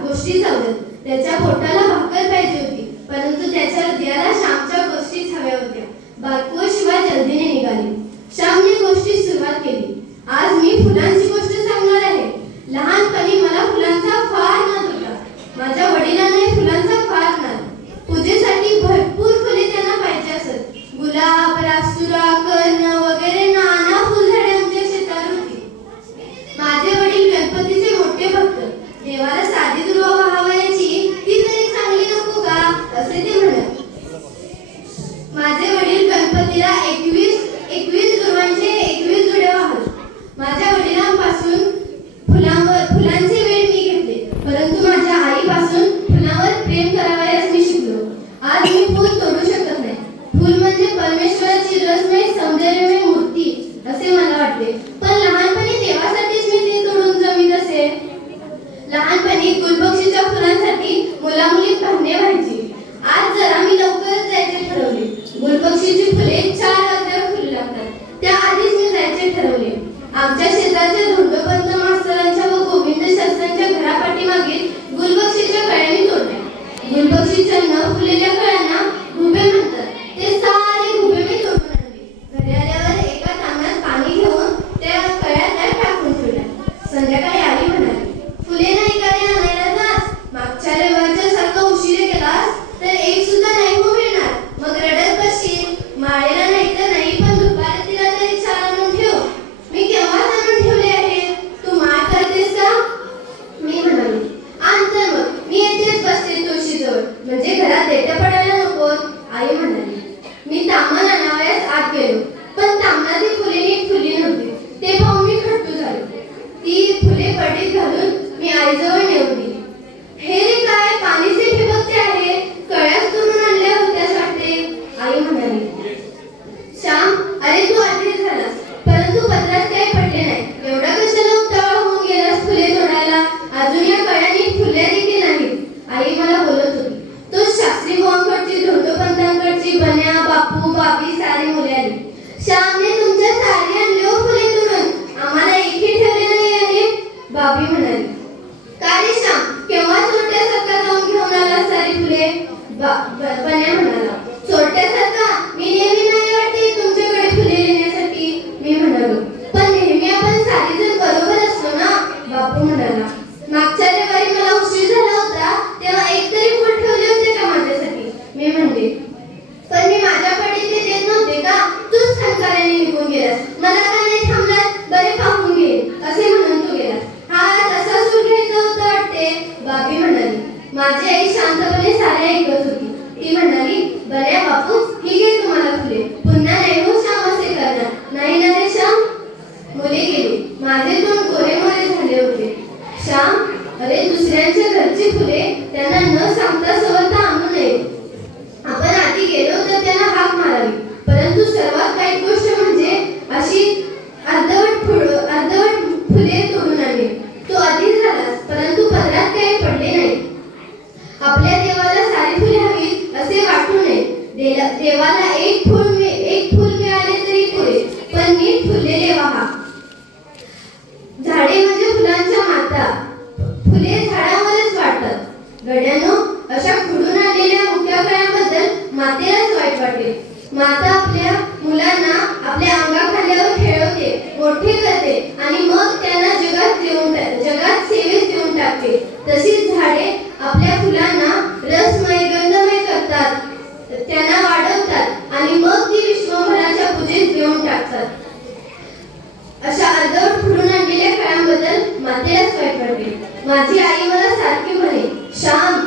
गोष्टी चावल्यात त्याच्या पोटाला भाकर पाहिजे होती. परंतु त्याच्या हृदयाला श्यामच्या गोष्टीच हव्या होत्या. बारको शिवाय जल्दीने निघाली श्यामने गोष्टी सुरुवात केली आज मी फुलांची गोष्ट सांगणार आहे लहानपणी मला फुलांचा फार नाद होता माझ्या वडिलांनाही फुलांचा फार नाद पूजेसाठी भरपूर फुले त्यांना पाहिजे असत गुलाब रासुरा कर्ण वगैरे नाना फुलझाडे आमच्या शेतात होती माझे वडील गणपतीचे मोठे भक्त देवाला साधी दुर्वा व्हावयाची ती तरी चांगली नको का असे ते म्हणत माझे वडील गणपतीला एकवीस एकवीस दुर्वांचे एकवीस जुडे वाहत माझ्या वडिलांपासून फुलांवर फुलांचे वेळ मी घेतले परंतु माझ्या आईपासून फुलांवर प्रेम करावयास मी शिकलो आज मी फुल तोडू शकत नाही फुल म्हणजे परमेश्वराची रसमय सौंदर्यमय मूर्ती असे मला वाटते पण लहानपणी देवासाठीच मी ते तोडून जमीत असे लहानपणी गुलबक्षीच्या फुलांसाठी पाहुणे व्हायचे आज जरा मी लवकरच जायचे ठरवले गुलबक्षीची फुले चार वाजल्यावर फुलू लागतात. त्या आधीच मी जायचे ठरवले. आमच्या शेजारच्या धोंडोपंत मास्तरांच्या व गोविंद शास्त्रांच्या घरापाठीमागील गुलबक्षीच्या कळ्या मी तोडल्या. गुलबक्षीच्या न फुलेल्या कळ्यांना म्हणजे घरात देठं पडायला नको आई म्हणाली. मी तांबण आणावयास आत गेलो पण तांबणाची फुले नीट फुली नव्हती. ते पाहून मी खट्टू झालो. ती फुले पडीत घालून मी आईजवळ नेवली हे रे काय पाणीचे ठिबकचे आहे? कळ्याच करून आणल्या होत्यास वाटते आई म्हणाली. श्याम अरे तू बन्या म्हणाला. चोरट्यासारखा मी नेहमी नाही वाटते तुमच्याकडे फुले येण्यासाठी मी म्हणालो. पण नेहमी आपण सारी जण बरोबर असतो ना? बापू म्हणाला. मागच्या रविवारी मला उशीर झाला होता तेव्हा एक तरी फुल ठेवले होते का माझ्यासाठी? मी म्हणले पण मी माझ्या पडी ते देत नव्हते का? तूच खंचाऱ्याने निघून गेलास. मला का नाही थांबलास बरे पाहून घे. असे म्हणून तू गेलास हा तसा सूर घ्यायचा होता वाटते. बाबी म्हणाली. माझी आई शांतपणे सारे ऐकत होती. ती म्हणाली बऱ्या बापू ही घे तुम्हाला फुले. पुन्हा नाही हो श्याम असे करणार. नाही ना रे श्याम मुले गेली. माझे तोंड कोरे मोरे झाले होते. श्याम अरे दुसऱ्यांच्या घरची फुले त्यांना न सांगता सवरता आणू नये. आपण आधी गेलो तर त्यांना हाक मारावी. परंतु सर्वात वाईट गोष्ट म्हणजे अशी अर्धवट फुल अर्धवट फुले तोडून आणली. तो आधीच झालाच परंतु पदरात काही पडले नाही. आपल्या देवा देवाला एक फूल एक फूल मिळाले तरी पुरे. पण मी फुललेले वाहा झाडे म्हणजे फुलांच्या माता. फुले झाडावरच वाटतात गड्यानो अशा खुडून आलेल्या मुक्या फळांबद्दल मातेलाच वाईट वाटेल माता आपल्या मुलांना आपल्या अंगाखाल्यावर खेळवते मोठे करते. माझी आई मला सारखी म्हणे श्याम